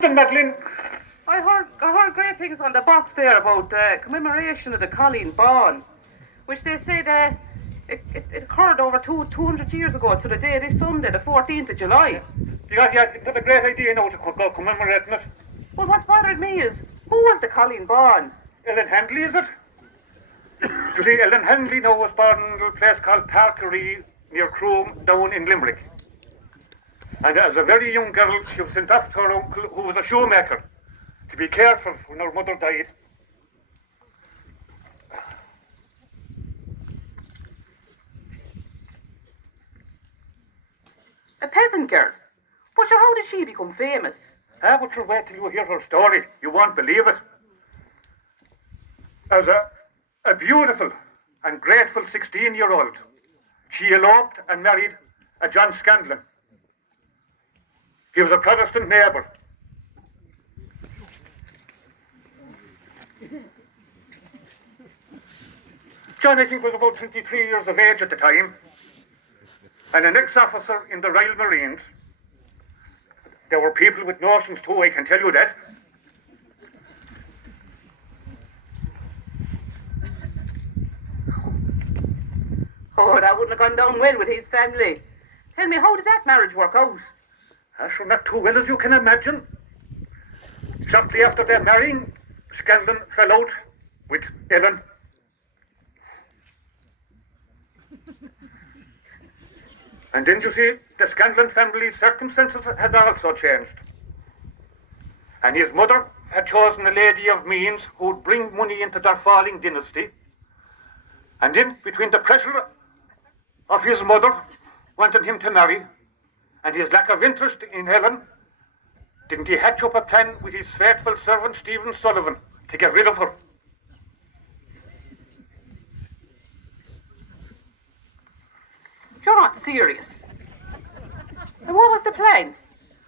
Madeline. I heard great things on the box there about commemoration of the Colleen Bawn, which they said it occurred over 200 years ago to the day this Sunday, the 14th of July. Yeah, it's a great idea now to go commemorating it. But what's bothered me is, who was the Colleen Bawn? Ellen Handley, is it? You see, Ellen Handley now was born in a little place called Parkery near Croom down in Limerick. And as a very young girl, she was sent off to her uncle, who was a shoemaker, to be careful when her mother died. A peasant girl? But sure, how did she become famous? But you'll wait till you hear her story. You won't believe it. As a beautiful and grateful 16-year-old, she eloped and married a John Scanlon. He was a Protestant neighbour. John, I think, was about 23 years of age at the time, and an ex-officer in the Royal Marines. There were people with notions too, I can tell you that. Oh, that wouldn't have gone down well with his family. Tell me, how did that marriage work out? Sure, not too well as you can imagine. Shortly after their marrying, Scanlon fell out with Ellen. And then you see, the Scanlon family's circumstances had also changed. And his mother had chosen a lady of means who would bring money into their falling dynasty. And then, between the pressure of his mother wanting him to marry, and his lack of interest in Ellen, didn't he hatch up a plan with his faithful servant Stephen Sullivan to get rid of her? You're not serious. And what was the plan?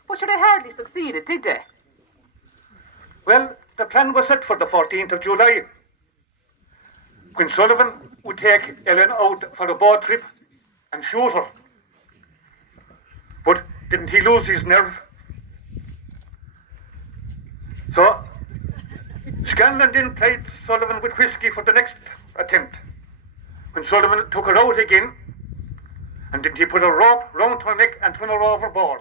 But sure, they hardly succeeded, did they? Well, the plan was set for the 14th of July, when Sullivan would take Ellen out for a boat trip and shoot her. But didn't he lose his nerve? So, Scanlon then plied Sullivan with whiskey for the next attempt. When Sullivan took her out again, and then he put a rope round her neck and threw her overboard.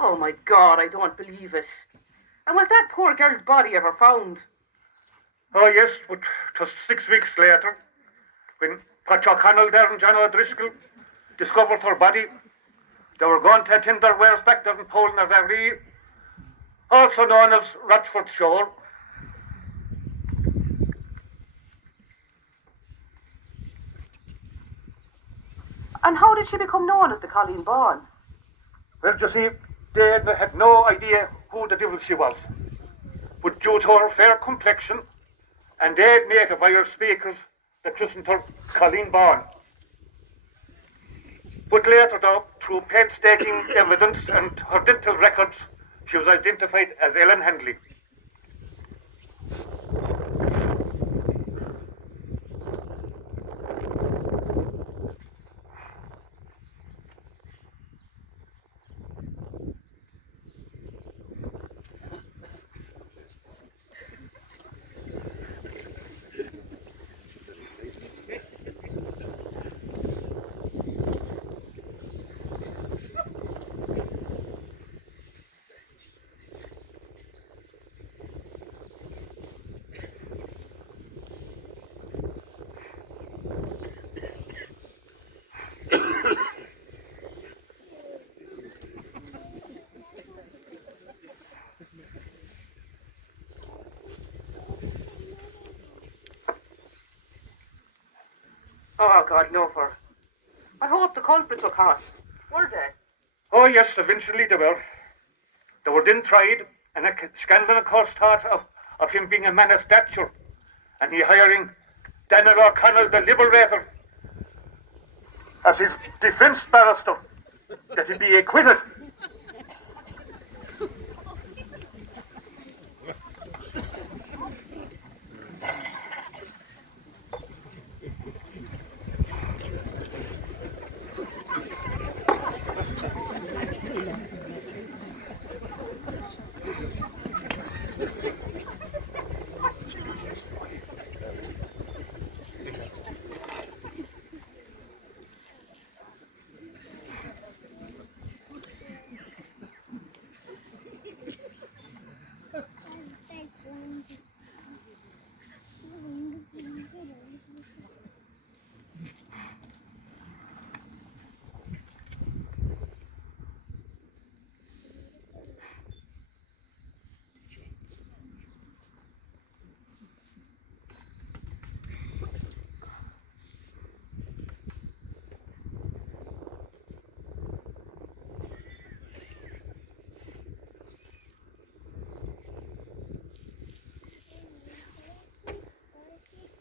Oh my God, I don't believe it. And was that poor girl's body ever found? Oh yes, but 'twas 6 weeks later, when Patch O'Connell there and John O'Driscoll discovered her body. They were going to attend their wares back there in Poulnavary, also known as Rochford Shore. And how did she become known as the Colleen Bawn? Well, you see, they had no idea who the devil she was. But due to her fair complexion and they native Irish speakers, they christened her Colleen Bawn. But later, though, through painstaking evidence and her dental records, she was identified as Ellen Handley. Oh, God, no, for. I hope the culprits were caught. Were they? Oh, yes, eventually they were. They were then tried, and Scanlon, of course, thought of him being a man of stature, and he hiring Daniel O'Connell, the Liberator, as his defence barrister, that he be acquitted.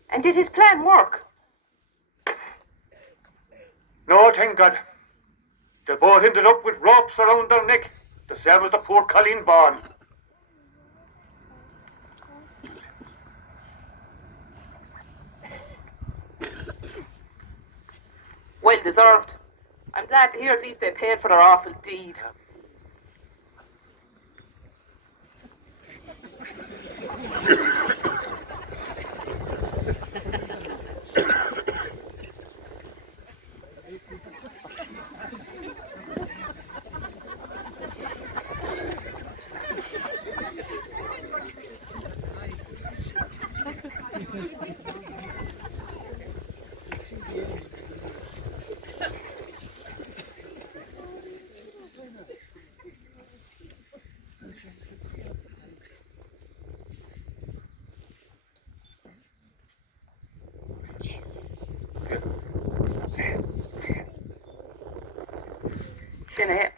And did his plan work? No, thank God. They both ended up with ropes around their neck, the same as the poor Colleen Bawn. Well deserved. I'm glad to hear at least they paid for their awful deed. Chin it.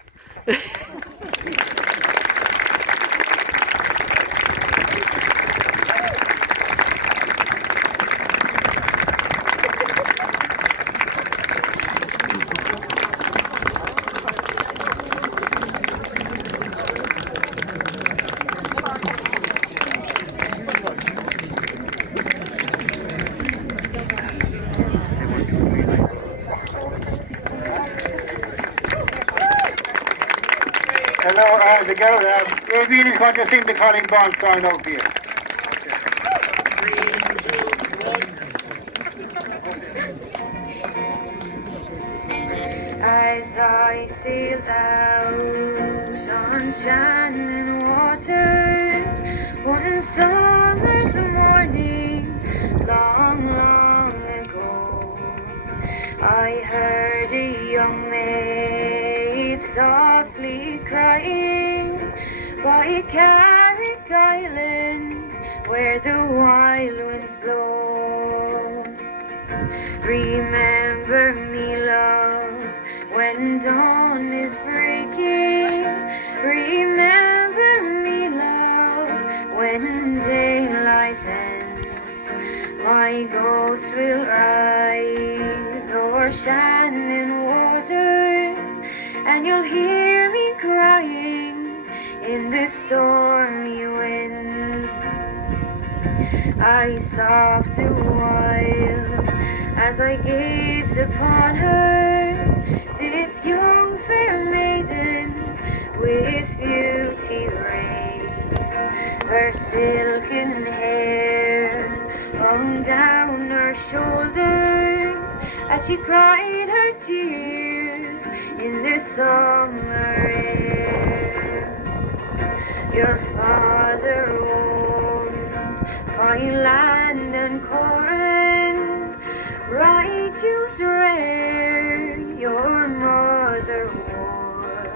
Hello, the girl, we're really going to sing the Colleen Bawn song out here. As I sailed out on shining waters one summer's morning, long, long ago, I heard a young maid softly crying by Carrick Island, where the wild winds blow. Remember me, love, when dawn is breaking. Remember me, love, when daylight ends. My ghost will rise o'er shining waters, and you'll hear me crying in the stormy winds. I stopped a while as I gazed upon her, this young fair maiden with beauty rare. Her silken hair hung down her shoulders as she cried her tears in the summer air. Your father owned fine land and corn, right youths rare your mother wore.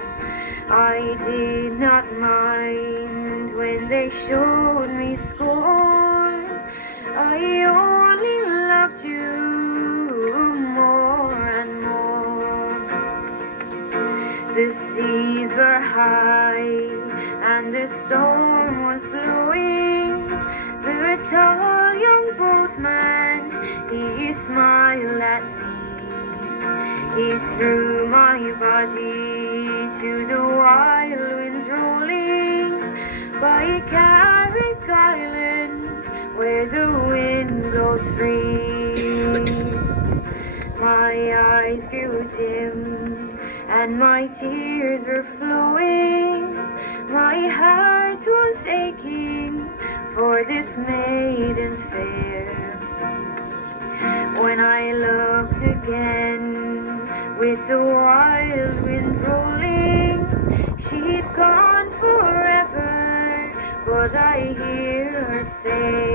I did not mind when they showed me scorn. I only loved you seas were high and the storm was blowing. The tall young boatman, he smiled at me. He threw my body to the wild winds rolling by Carrick Island, where the wind blows free. My eyes grew dim and my tears were flowing. My heart was aching for this maiden fair. When I looked again with the wild wind rolling, she'd gone forever, but I hear her say,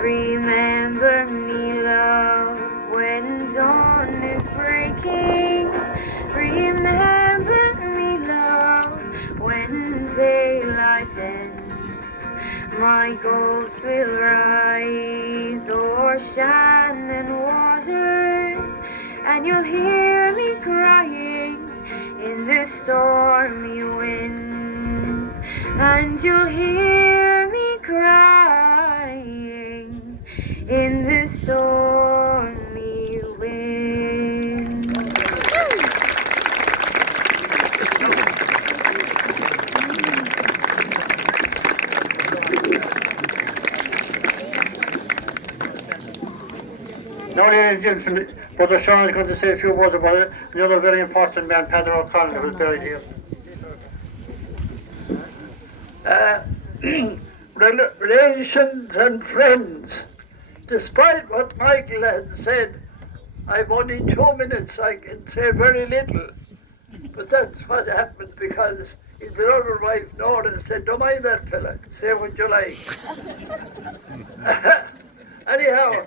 remember me, love, when dawn is breaking. Remember me, love, when daylight ends. My ghost will rise o'er Shannon waters, and you'll hear me crying in the stormy winds. And you'll hear me crying in the stormy wind. Now, ladies and gentlemen, Brother Sean is going to say a few words about it. Another very important man, Padre O'Connor, who is buried here. Relations and friends, despite what Michael had said, I've only 2 minutes, I can say very little. But that's what happened, because his brother wife Nora said, don't mind that fella, say what you like. Anyhow,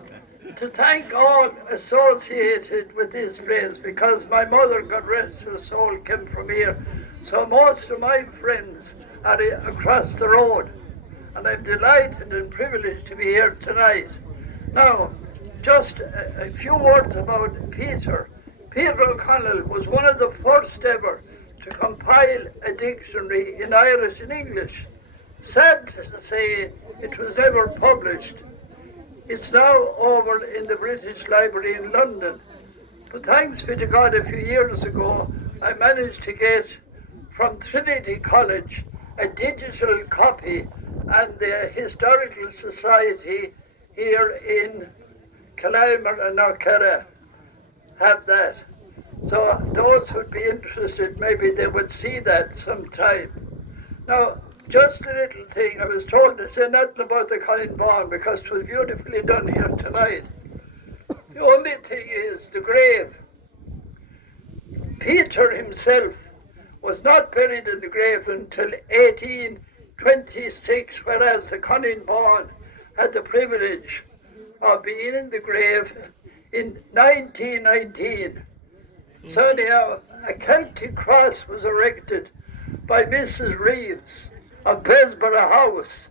to thank all associated with this place, because my mother, God rest her soul, came from here. So most of my friends are across the road, and I'm delighted and privileged to be here tonight. Now, just a few words about Peter. Peter O'Connell was one of the first ever to compile a dictionary in Irish and English. Sad to say, it was never published. It's now over in the British Library in London. But thanks be to God, a few years ago, I managed to get from Trinity College a digital copy, and the Historical Society here in Killimer and Knockera have that. So those who'd be interested, maybe they would see that sometime. Now, just a little thing, I was told to say nothing about the Colleen Bawn because it was beautifully done here tonight. The only thing is the grave. Peter himself was not buried in the grave until 1826, whereas the Colleen Bawn had the privilege of being in the grave in 1919. So anyhow, a Celtic cross was erected by Mrs. Reeves of Besborough House,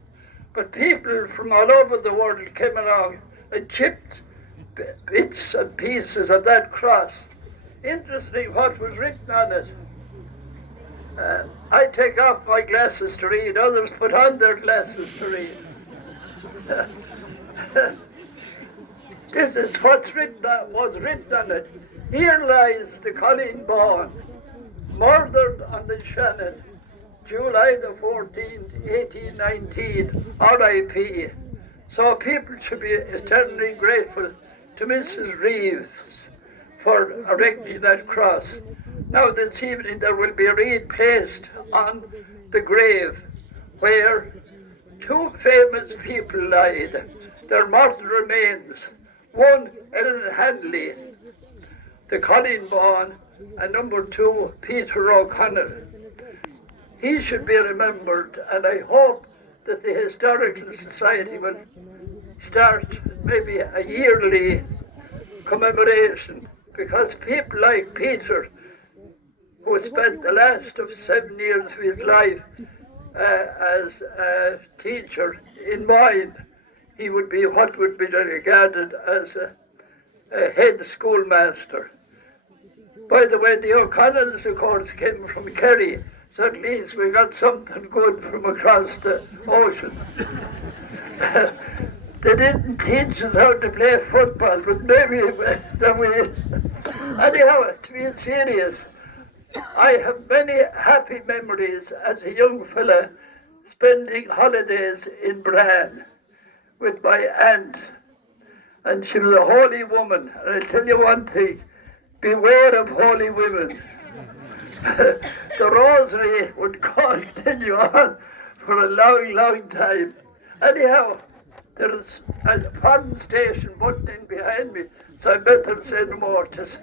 but people from all over the world came along and chipped bits and pieces of that cross. Interesting what was written on it. I take off my glasses to read, others put on their glasses to read. This is what's was written on it. Here lies the Colleen Bawn, murdered on the Shannon, July the 14th, 1819, R.I.P. So people should be eternally grateful to Mrs. Reeves for erecting that cross. Now this evening there will be a reed placed on the grave where two famous people died. Their mortal remains. One, Ellen Handley, the Colleen Bawn, and number two, Peter O'Connell. He should be remembered, and I hope that the Historical Society will start maybe a yearly commemoration, because people like Peter, who spent the last of 7 years of his life as a teacher in Wine, he would be what would be regarded as a head schoolmaster. By the way, the O'Connells, of course, came from Kerry, so at least we got something good from across the ocean. They didn't teach us how to play football, but maybe that we... Anyhow, to be serious, I have many happy memories as a young fella spending holidays in Bran with my aunt. And she was a holy woman. And I'll tell you one thing, beware of holy women. The rosary would continue on for a long, long time. Anyhow, there's a foreign station buttoning behind me, so I better say no more. Just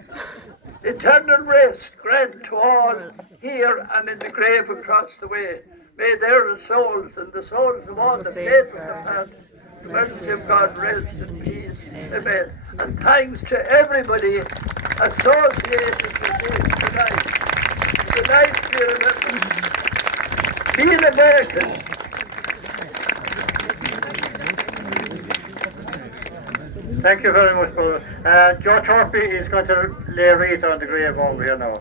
eternal rest grant to all here and in the grave across the way. May their souls and the souls of all the faithful departed, the mercy of God rest in peace. Amen. And thanks to everybody associated with this tonight. Tonight, dear members, be an American. Thank you very much, brother. Joe Torpy is going to lay a wreath on the grave over here now.